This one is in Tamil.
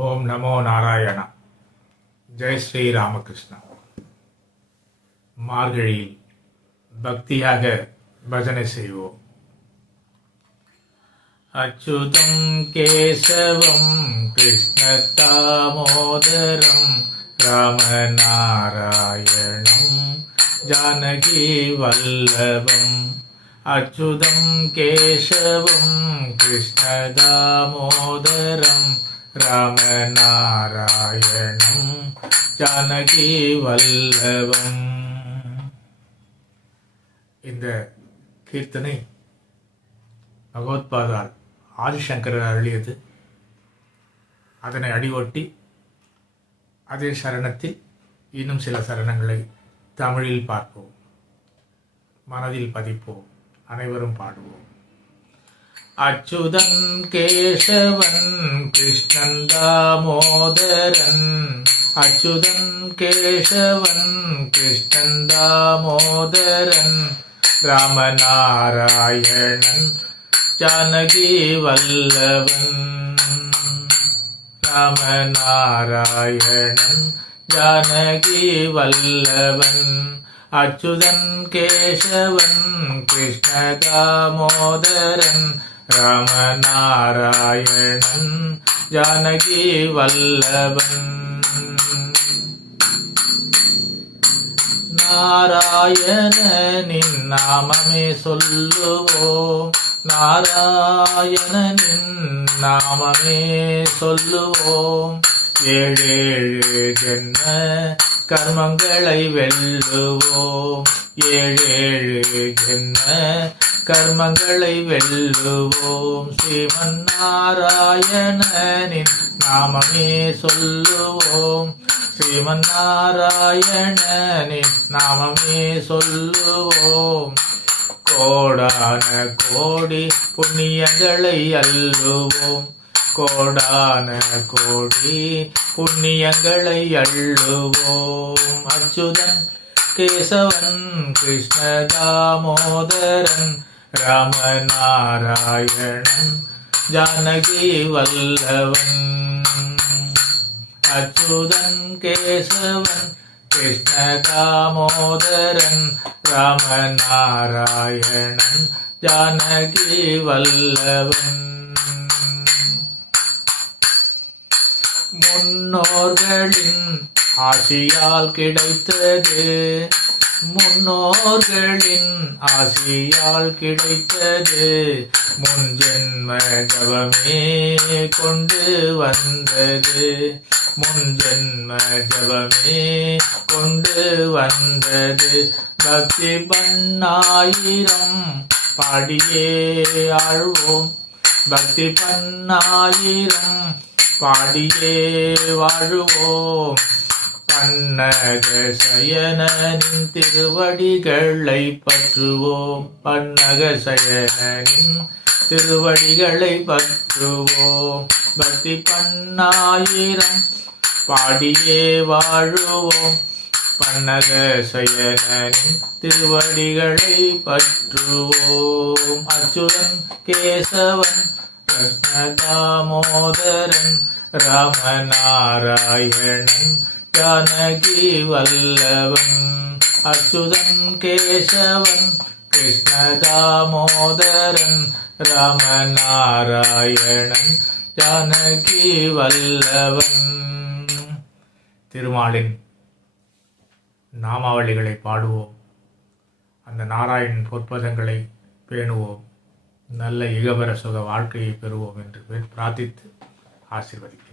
ஓம் நமோ நாராயணா ஜெய் ஸ்ரீ ராமகிருஷ்ணா மார்கழியில் பக்தியாக பஜனை செய்வோம் அச்சுதம் கேசவம் கிருஷ்ண தாமோதரம் ராமநாராயணம் ஜானகி வல்லபம் அச்சுதம் கேசவம் கிருஷ்ண தாமோதரம் ராமநாராயணம் ஜானகி வல்லவம். இந்த கீர்த்தனை பகவத்பாதால் ஆதிசங்கரர் அருளியது. அதனை அடிவொட்டி அதே சரணத்தில் இன்னும் சில சரணங்களை தமிழில் பார்ப்போம். மனதில் பதிப்போம். அனைவரும் பாடுவோம். அச்சுதன் கேசவன் கிருஷ்ணன் தாமோதரன் அச்சுதன் கேசவன் கிருஷ்ணன் தாமோதரன் ராமநாராயணன் ஜானகி வல்லவன் ராமநாராயணன் ஜானகி வல்லவன் அச்சுதன் கேசவன் கிருஷ்ண தாமோதரன் ராமநாராயணன் ஜானகி வல்லவன். நாராயணனின் நாமமே சொல்லுவோம். நாராயணனின் நாமமே சொல்லுவோம். ஏழேழு ஜென்ம கர்மங்களை வெல்லுவோம். ஏழேழு ஜென்ம கர்மங்களை வெல்லுவோம். ஸ்ரீமன் நாராயணனின் நாமமே சொல்லுவோம். ஸ்ரீமன் நாராயணனின் நாமமே சொல்லுவோம். கோடான கோடி புண்ணியங்களை அள்ளுவோம். கோடான கோடி புண்ணியங்களை அள்ளுவோம். அச்சுதன் கேசவன் கிருஷ்ண தாமோதரன் ராமநாராயணன் ஜானகி வல்லவன் அச்சுதன் கேசவன் கிருஷ்ண தாமோதரன் ராமநாராயணன் ஜானகி வல்லவன். முன்னோர்களின் ஆசியால் கிடைத்தது முன்னோர்களின் ஆசியால் கிடைத்தது. முன் ஜென்ம ஜபமே கொண்டு வந்தது. முன் ஜென்ம ஜபமே கொண்டு வந்தது. பக்தி பண்ணாயிரம் பாடியே ஆழ்வோம். பக்தி பண்ணாயிரம் பாடியே வாழுவோம். பன்னக சயனின் திருவடிகளை பற்றுவோம். பன்னக சயனின் திருவடிகளை பற்றுவோம். பக்தி பண்ணாயிரம் பாடியே வாழுவோம். பன்னக சயனின் திருவடிகளை பற்றுவோம். அச்சுரன் கேசவன் கிருஷ்ண தாமோதரன் ராமநாராயணன் ஜானகி வல்லவன் அச்சுதன் கேசவன் கிருஷ்ண தாமோதரன் ராமநாராயணன் ஜானகி வல்லவன். திருமாலின் நாமாவளிகளை பாடுவோம். அந்த நாராயணன் பொற்பதங்களை பேணுவோம். நல்ல இகபர சுக வாழ்க்கையை பெறுவோம் என்று பிரார்த்தித்து ஆசிர்வதிக்கிறேன்.